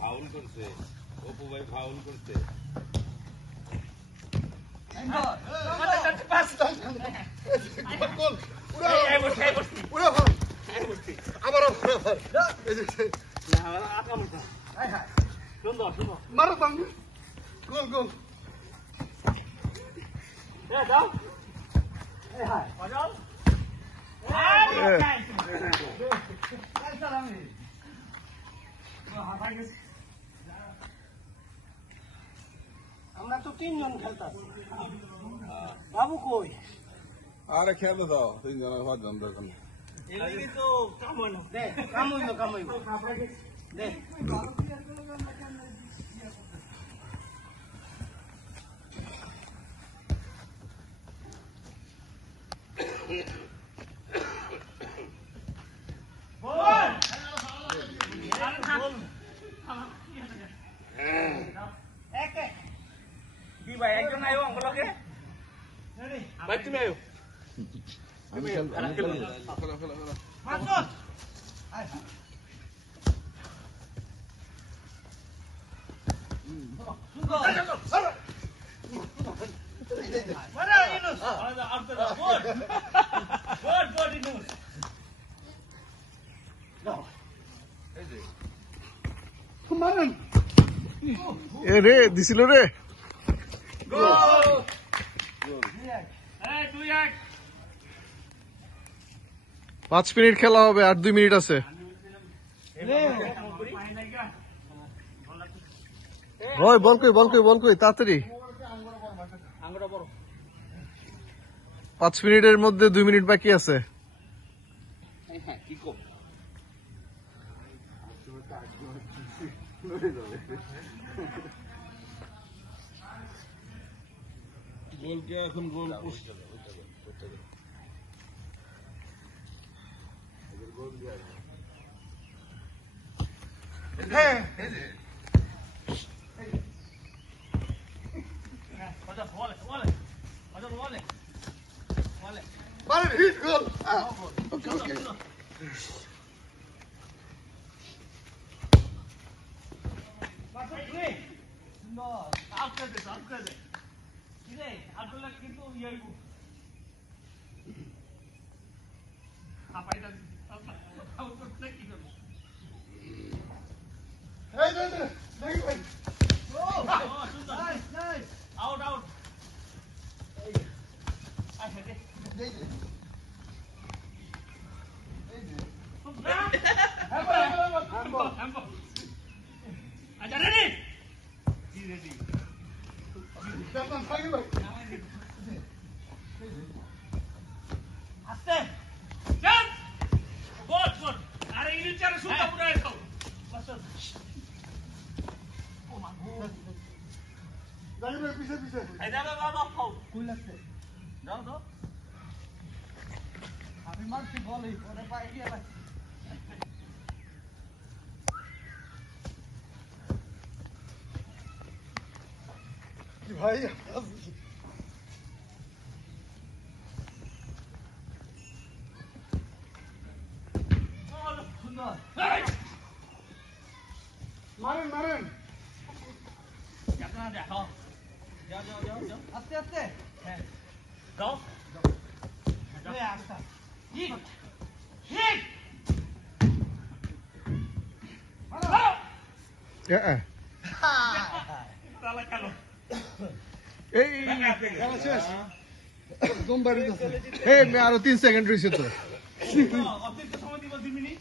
Foul করছে, অপু ভাই foul করছে। আমরা তো 3 জন খেলতাছি। বাবু কই? আরে খেলে দাও 3 জনের 5 জন দরকার নেই। এলিগি তো কাম হইলো। দে কাম হইলো। দে ভাই একজন আয়ো অঙ্গলকে ভাই তুমি আয়ো তুমি খেলো মাসুদ আয় মারা ইনুস আউট দা গুড ইনুস নাও এই যে মারেন এ রে দিছিল রে এই 2-1 5 মিনিট খেলা হবে আর 2 মিনিট আছে ওই বল কই তাড়াতাড়ি 5 মিনিটের মধ্যে 2 মিনিট বাকি আছে গোলকে এখন গোল পোস্ট হ্যাঁ ভাই মারেন আস্তে আস্তে হ্যাঁ যাও আস্তে হিট আরো 3 সেকেন্ড রয়েছে তো অতিরিক্ত সময় দিব 2 মিনিট